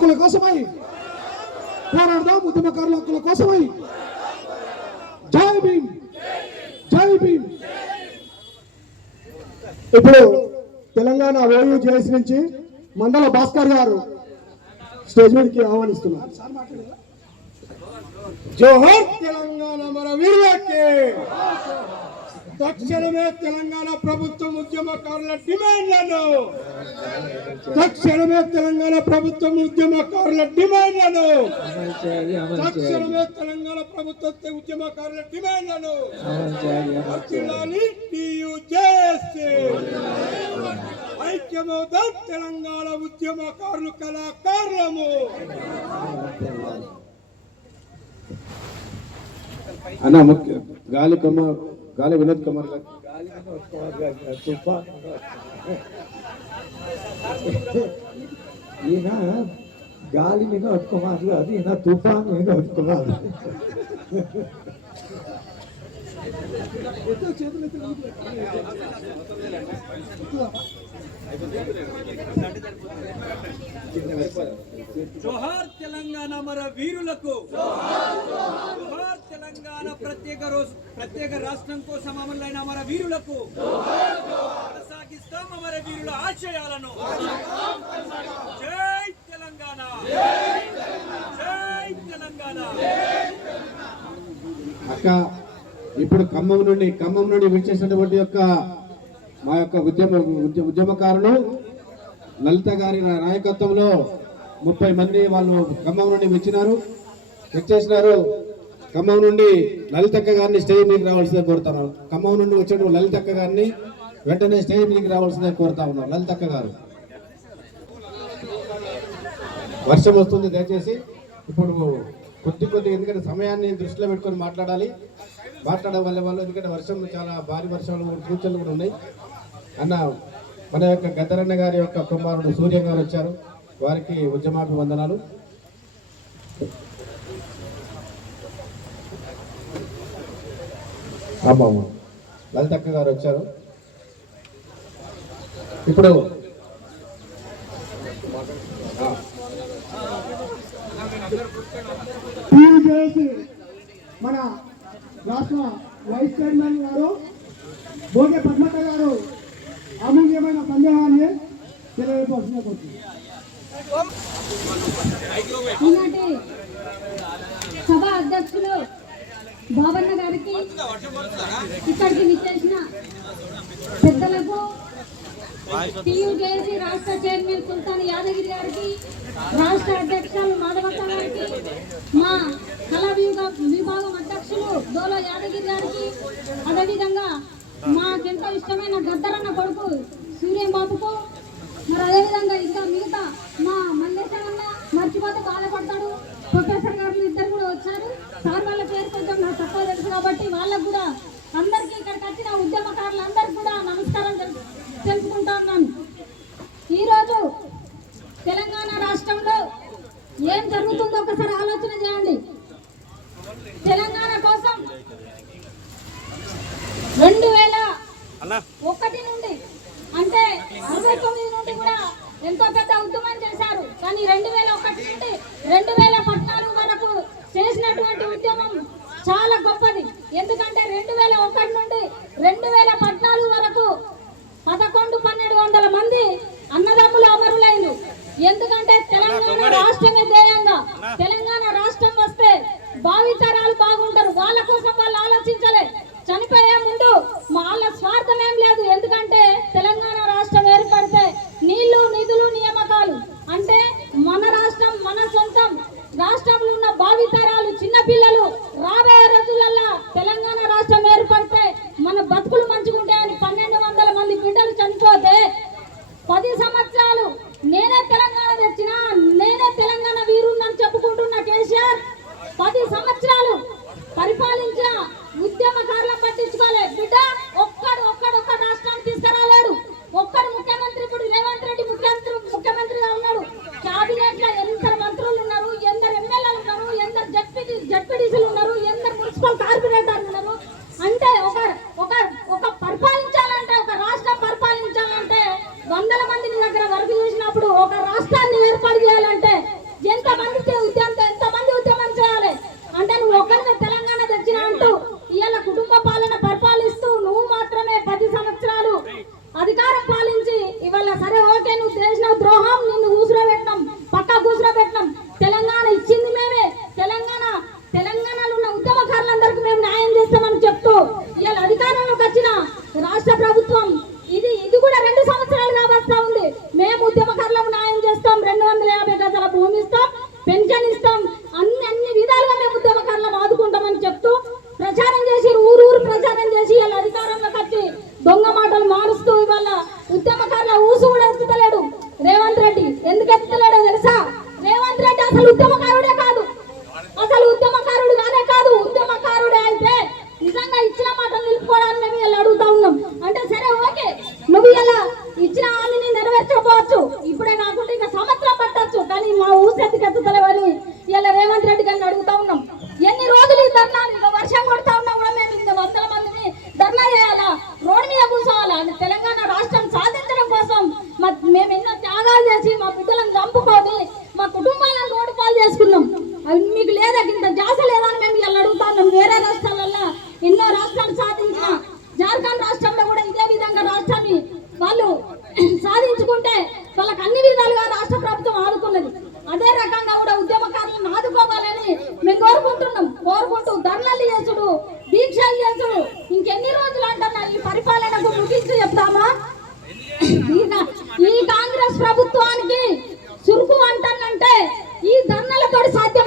హక్కుల కోసమై పోరాడదాం ఉద్యమకారుల హక్కుల కోసమై. జై భీమ్! జై భీమ్! ఇప్పుడు తెలంగాణ ఓయూ జేఎస్ నుంచి మండల భాస్కర్ గారు స్టేజ్ మీదకి ఆహ్వానిస్తున్నారు. జోహర్ తెలంగాణ మన వీరులకి! తక్షణమే తెలంగాణ ప్రభుత్వం ఉద్యమకారుల డిమాండ్లను. తక్షణమే తెలంగాణ ప్రభుత్వం ఉద్యమకారుల డిమాండ్లను. తక్షణమే తెలంగాణ ప్రభుత్వ ఉద్యమకారుల డిమాండ్లను. ఐక్యమవుతాం తెలంగాణ ఉద్యమకారులు కళాకారులము. అన్న ముఖ్య గాలికమ్మ గాలి వినోద్ కుమార్ గారు గాలి మీద వస్తున్నారు తుఫాన్ ఈయన గాలి మీద వస్తున్నారు కాదు ఈయన తుఫాన్ మీద వస్తున్నారు జోహార్ తెలంగాణ మన వీరులకు. జోహార్ తెలంగాణ ప్రత్యేక రోజు ప్రత్యేక రాష్ట్రం కోసం అమలైన మన వీరులకు. కొనసాగిస్తాం మన వీరుల ఆశయాలను. జై తెలంగాణ. జై తెలంగాణ. అక్క ఇప్పుడు ఖమ్మం నుండి ఖమ్మం నుండి విచ్చేసినటువంటి యొక్క మా యొక్క ఉద్యమ ఉద్య- ఉద్యమకారులు లలిత గారి నాయకత్వంలో ముప్పై మంది వాళ్ళు ఖమ్మం నుండి వచ్చినారు. వచ్చేసినారు. ఖమ్మం నుండి లలితక్క గారిని స్టేజ్ మీదకి రావాల్సిందే కోరుతాను ఖమ్మం నుండి వచ్చిన లలితక్క గారిని వెంటనే స్టేజ్ మీదకి రావాల్సిందే కోరుతా ఉన్నాం లలితక్క గారు. వర్షం వస్తుంది దయచేసి. ఇప్పుడు కొద్ది కొద్ది ఎందుకంటే సమయాన్ని దృష్టిలో పెట్టుకొని మాట్లాడాలి. మాట్లాడడం వల్ల వాళ్ళు ఎందుకంటే వర్షం చాలా భారీ వర్షాలు కూడా సూచనలు కూడా ఉన్నాయి. అన్న మన యొక్క గద్దరన్న గారి యొక్క కుమారుడు సూర్య గారు వచ్చారు. వారికి ఉద్యమాభివందనాలు. అమ్మమ్మ లలితక్క గారు వచ్చారు. ఇప్పుడు మన రాష్ట్ర వైస్ చైర్మన్ గారు భోగే పద్మత గారు అమూల్యమైన సందేహాన్ని తెలియజేయవలసిన కోరుతున్నాను ఈనాటి సభ అధ్యక్షులు బాబన్న గారికి ఇక్కడికి విచ్చేసిన పెద్దలకు టీయూజేసీ రాష్ట్ర చైర్మన్ సుల్తాన్ యాదగిరి గారికి రాష్ట్ర అధ్యక్షులు మాధవత గారికి మా కళా విభాగం అధ్యక్షులు దోల యాదగిరి గారికి అదేవిధంగా మాకెంతో ఇష్టమైన గద్దరన్న కొడుకు సూర్యం బాబుకు మరి అదేవిధంగా ఇంకా మిగతా మా మల్లేశ్వరన్న మర్చిపోతే బాధపడతాడు ప్రొఫెసర్ గారు ఇద్దరు కూడా వచ్చారు. సార్ వాళ్ళ పేరు కొంచెం నాకు తక్కువ తెలుసు కాబట్టి వాళ్ళకు కూడా అందరికీ ఇక్కడికి వచ్చిన ఉద్యమకారులందరికీ కూడా నమస్కారం తెలుసుకుంటా ఉన్నాను. ఈరోజు తెలంగాణ రాష్ట్రంలో ఏం జరుగుతుందో ఒకసారి ఆలోచన చేయండి. తెలంగాణ కోసం రెండు వేల 说的房地产 ఈ కాంగ్రెస్ ప్రభుత్వానికి చురుకు అంటానంటే ఈ ధర్నలతోటి సాధ్యం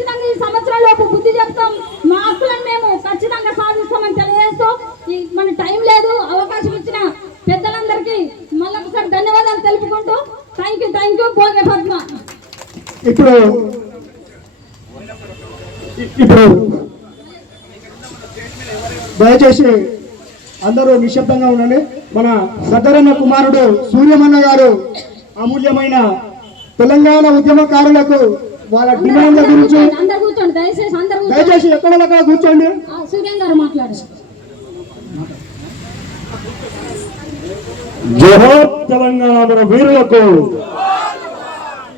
ఖచ్చితంగా ఈ సంవత్సరం లోపు బుద్ధి చెప్తాం. మా హక్కులను మేము ఖచ్చితంగా సాధిస్తామని తెలియజేస్తాం మన టైం లేదు అవకాశం ఇచ్చిన పెద్దలందరికీ మళ్ళొకసారి ధన్యవాదాలు తెలుపుకుంటూ thank you thank you Bhoge Padma. ఇప్పుడు ఇప్పుడు దయచేసి అందరూ నిశ్శబ్దంగా ఉండండి. మన సద్దరన్న కుమారుడు సూర్యమన్న గారు అమూల్యమైన తెలంగాణ ఉద్యమకారులకు వాళ్ళ డిమాండ్ల గురించి దయచేసి ఎక్కడ కూర్చోండి? సురేందర్ జోహార్ తెలంగాణ మన వీరులకు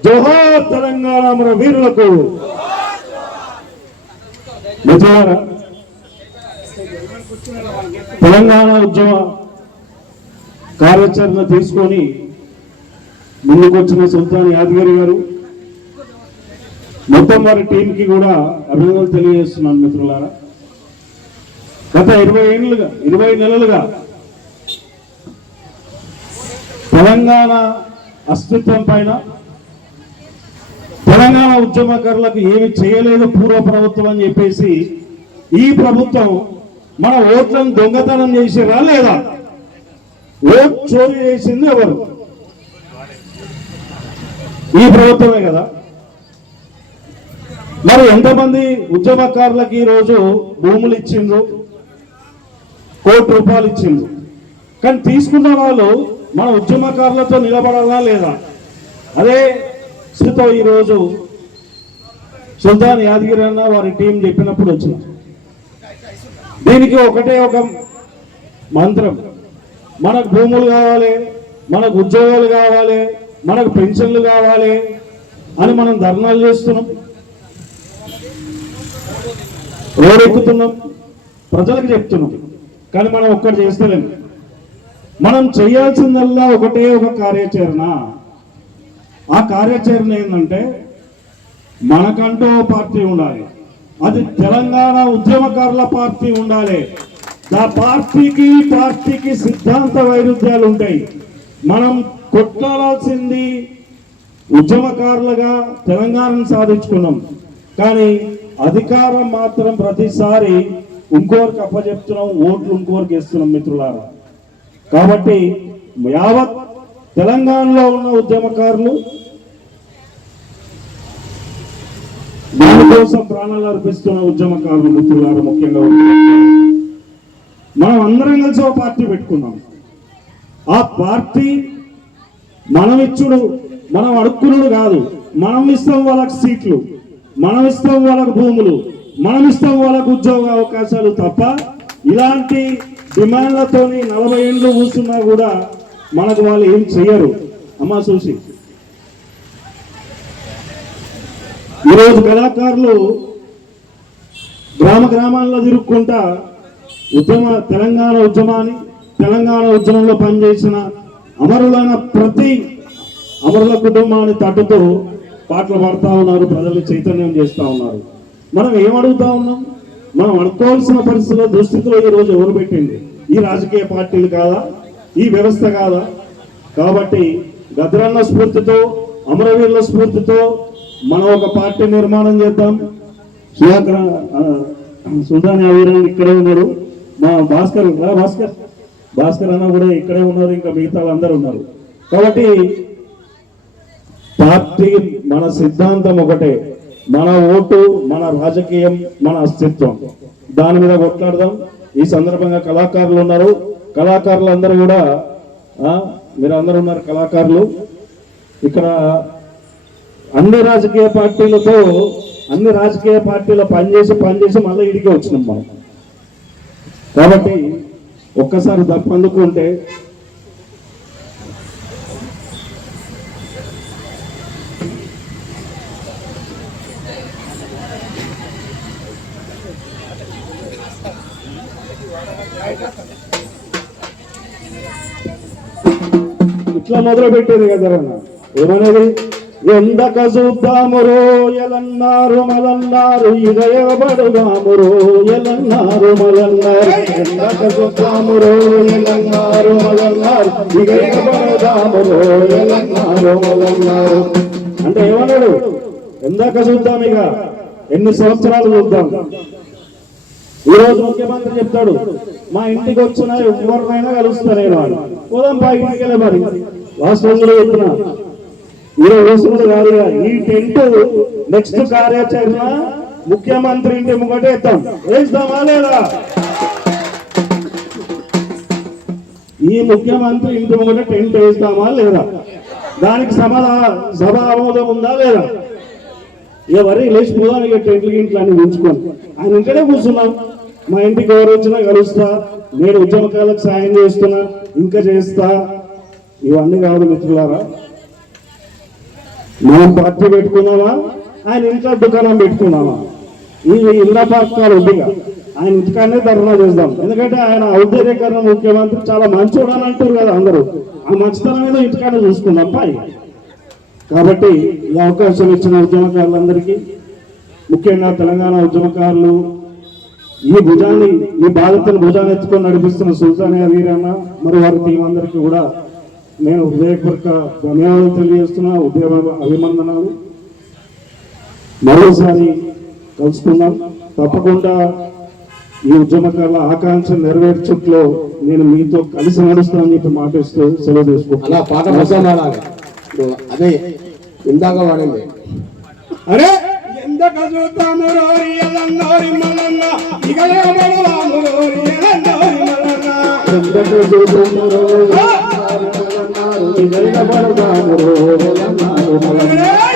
జోహార్ తెలంగాణ మన వీరులకు. తెలంగాణ ఉద్యమ కార్యాచరణ తీసుకొని ముందుకొచ్చిన సుల్తాన్ యాదగిరి గారు మొత్తం వారి టీంకి కూడా అభినందనలు తెలియజేస్తున్నాను మిత్రులారా. గత ఇరవై ఏళ్ళుగా ఇరవై నెలలుగా తెలంగాణ అస్తిత్వం పైన తెలంగాణ ఉద్యమకారులకు ఏమి చేయలేదు పూర్వ ప్రభుత్వం అని చెప్పేసి ఈ ప్రభుత్వం మన ఓట్లను దొంగతనం చేసి లేదా? ఓట్ చోరీ చేసింది ఎవరు? ఈ ప్రభుత్వమే కదా. మరి ఎంతమంది ఉద్యమకారులకి ఈరోజు భూములు ఇచ్చిండ్రు? కోటి రూపాయలు ఇచ్చిండ్రు. కానీ తీసుకున్న వాళ్ళు మన ఉద్యమకారులతో నిలబడాలా లేదా? అదే స్థితితో ఈరోజు సుల్తాన్ యాదగిరి అన్న వారి టీం చెప్పినప్పుడు వచ్చింది. దీనికి ఒకటే ఒక మంత్రం. మనకు భూములు కావాలి మనకు ఉద్యోగాలు కావాలి మనకు పెన్షన్లు కావాలి అని మనం ధర్నాలు చేస్తున్నాం. రోడెక్కుతున్నాం ప్రజలకు చెప్తున్నాం. కానీ మనం ఒక్కటి చేస్తలేము మనం చేయాల్సిందల్లా ఒకటే ఒక కార్యాచరణ. ఆ కార్యాచరణ ఏంటంటే మనకంటూ పార్టీ ఉండాలి. అది తెలంగాణ ఉద్యమకారుల పార్టీ ఉండాలి. ఆ పార్టీకి పార్టీకి సిద్ధాంత వైరుధ్యాలు ఉంటాయి. మనం కొట్లాడాల్సింది ఉద్యమకారులుగా తెలంగాణను సాధించుకున్నాం. కానీ అధికారం మాత్రం ప్రతిసారి ఇంకోరికి అప్పచెప్తున్నాం ఓట్లు ఇంకోరికి ఇస్తున్నాం మిత్రులారా. కాబట్టి యావత్ తెలంగాణలో ఉన్న ఉద్యమకారులు దానికోసం ప్రాణాలు అర్పిస్తున్న ఉద్యమకారులు మిత్రులారా ముఖ్యంగా మనం అందరం కలిసి ఒక పార్టీ పెట్టుకున్నాం. ఆ పార్టీ మనం ఇచ్చుడు మనం అడుక్కునుడు కాదు మనం ఇస్తాం వాళ్ళకి సీట్లు. మనం ఇస్తాం వాళ్ళకు భూములు మనం ఇస్తాం వాళ్ళకు ఉద్యోగ అవకాశాలు తప్ప ఇలాంటి డిమాండ్లతోని నలభై ఏళ్ళు కూర్చున్నా కూడా మనకు వాళ్ళు ఏం చెయ్యరు. అమ్మా చూసి. ఈరోజు కళాకారులు గ్రామ గ్రామాల్లో తిరుక్కుంటా ఉద్యమ తెలంగాణ ఉద్యమాన్ని తెలంగాణ ఉద్యమంలో పనిచేసిన అమరులైన ప్రతి అమరుల కుటుంబాన్ని తట్టుతూ పాటలు పాడుతూ ఉన్నారు ప్రజల్ని చైతన్యం చేస్తూ ఉన్నారు. మనం ఏమడుగుతా ఉన్నాం? మనం అనుకోవాల్సిన పరిస్థితుల్లో దుస్థితిలో ఈరోజు రోజు ఎవరు పెట్టింది ఈ రాజకీయ పార్టీలు కాదా? ఈ వ్యవస్థ కాదా? కాబట్టి గద్రన్న స్ఫూర్తితో అమరవీరుల స్ఫూర్తితో మనం ఒక పార్టీ నిర్మాణం చేద్దాం. సుధాకర్ సుధాని సుల్తాన్ ఇక్కడే ఉన్నారు. మా భాస్కర్ భాస్కర్. భాస్కర్ అన్న కూడా ఇక్కడే ఉన్నారు ఇంకా మిగతా అందరూ ఉన్నారు. కాబట్టి పార్టీ మన సిద్ధాంతం ఒకటే. మన ఓటు మన రాజకీయం మన అస్తిత్వం. దాని మీద కొట్లాడదాం. ఈ సందర్భంగా కళాకారులు ఉన్నారు. కళాకారులు అందరూ కూడా మీరు అందరూ ఉన్నారు కళాకారులు. ఇక్కడ అన్ని రాజకీయ పార్టీలతో అన్ని రాజకీయ పార్టీలు పనిచేసి పనిచేసి మళ్ళీ ఇడికి వచ్చినాం మనం. కాబట్టి ఒక్కసారి తప్పు ఇట్లా మొదలు పెట్టేది కదా ఏమనేది? ఎందక చూద్దాము రోయలన్నారు మలన్నారు ఇదయబడుదాము రోయలన్నారు మలన్నారు. ఎందక చూద్దాము రోయలన్నారు మలన్నారు ఇదయబడుదాము రోయలన్నారు మలన్నారు. అంటే ఏమన్నాడు? ఎందాక చూద్దాం ఇక. ఎన్ని సంవత్సరాలు చూద్దాం? ఈ రోజు ముఖ్యమంత్రి చెప్తాడు మా ఇంటికి వచ్చిన ఎవరినైనా కలుస్తా నేను అని. పోదాం పా ఇంటికి వెళ్ళే మరి. రాష్ట్రంలో చెప్తున్నా ఇరవై రోజులు కాదు ఈ టెంట్ నెక్స్ట్ కార్యాచరణ ముఖ్యమంత్రి ఇంటి ముంగటే ఎత్తాం. వేస్తామా లేదా ఈ ముఖ్యమంత్రి ఇంటి ముంగట టెంట్ వేస్తామా లేదా? దానికి సమాధా సభ ఆమోదం ఉందా లేదా? ఎవరి లేచిపోదాం ఇక టెంట్లు ఇంట్లో అని ఉంచుకోండి ఆయన ఇంటనే కూర్చున్నాం. మా ఇంటికి ఎవరు వచ్చినా కలుస్తా. నేను ఉద్యమకాలకు సాయం చేస్తున్నా. ఇంకా చేస్తా. ఇవన్నీ కాదు మిత్రులారా. మనం పార్టీ పెట్టుకున్నామా? ఆయన ఇంట్లో దుకాణం పెట్టుకున్నామా? ఈ ఇళ్ళ పక్కలు ఉందిగా. ఆయన ఇంటికాడనే ధర్నా చేద్దాం. ఎందుకంటే ఆయన ఔద్యోగీకరణ ముఖ్యమంత్రి చాలా మంచోడు అని అంటారు కదా అందరూ. ఆ మంచితనం ఏదో ఇంటికాడ చూసుకుందాం పై కాబట్టి ఈ అవకాశం ఇచ్చిన ఉద్యమకారులందరికీ ముఖ్యంగా తెలంగాణ ఉద్యమకారులు ఈ భుజాన్ని ఈ బాధ్యతను భుజాన్ని ఎత్తుకొని నడిపిస్తున్న సుల్తానియా వీరన్న మరి వారి టీం అందరికీ కూడా నేను హృదయపూర్వక ధన్యవాదాలు తెలియజేస్తున్నా ఉద్యమ అభినందనాలు. మరోసారి కలుసుకుందాం. తప్పకుండా ఈ ఉద్యమకారుల ఆకాంక్ష నెరవేర్చుట్లో నేను మీతో కలిసి నడుస్తానని చెప్పి మాటిస్తూ సెలవు అలా తీసుకుంటాను పాట మొత్తం పాడాలి ఇప్పుడు అదే ఇందాక వాడింది అరే ఎందక రోరి మల్లన్న? మల్లన్న? అన్నారు, வெள்ளபரமானோ வெள்ளமானோ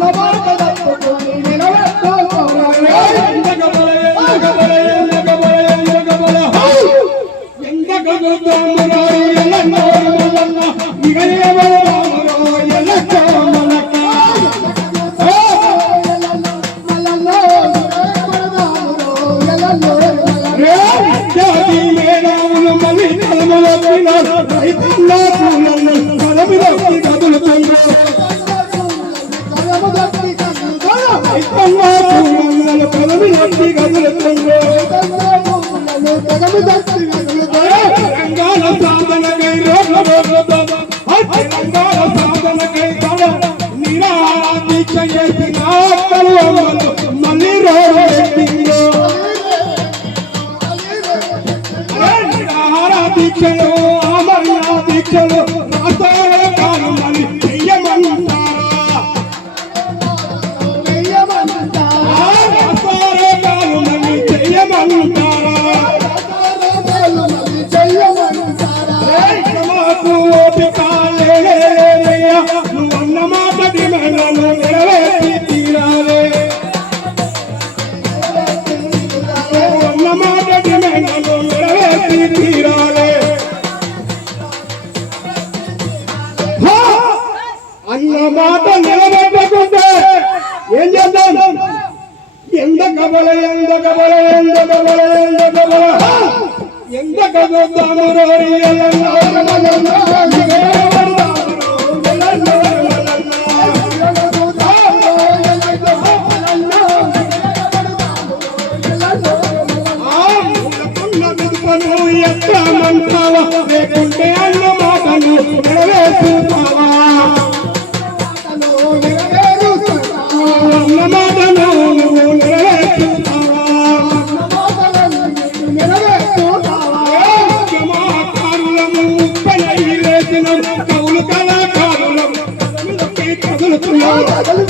সবার কথা चलो अमर याद चलो నిలబెట్టకుంటే ఏం చేద్దాం? ఎంత కబల ఎంత కబల ఎంత కబల ఎంత కబల. ఎంత కబల. காதல்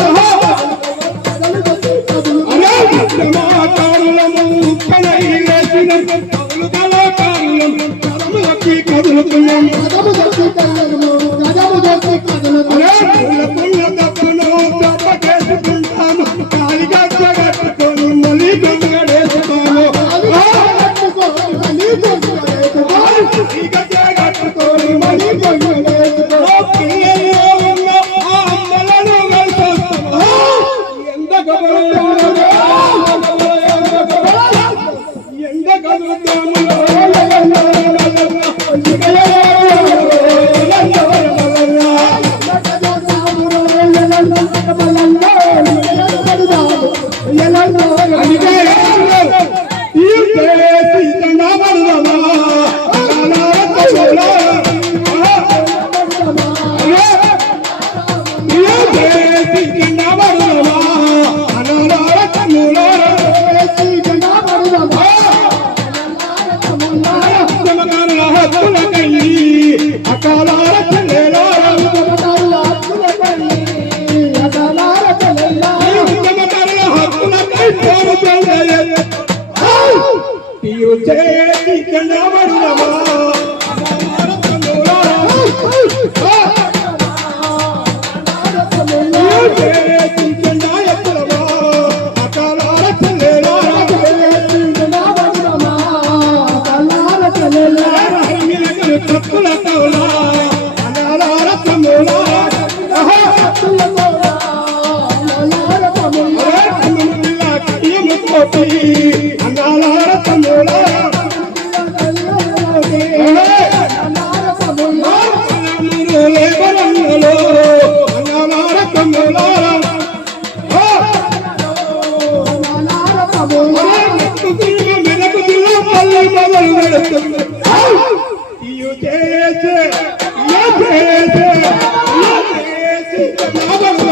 Come on, ఉద్యమకారుల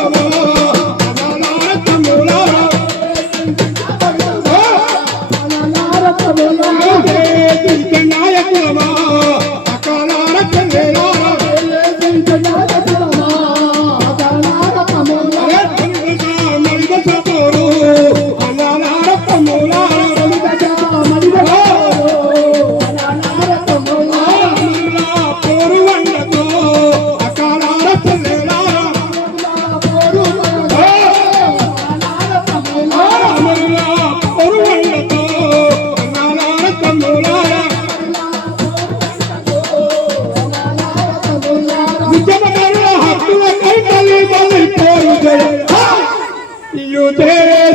you tere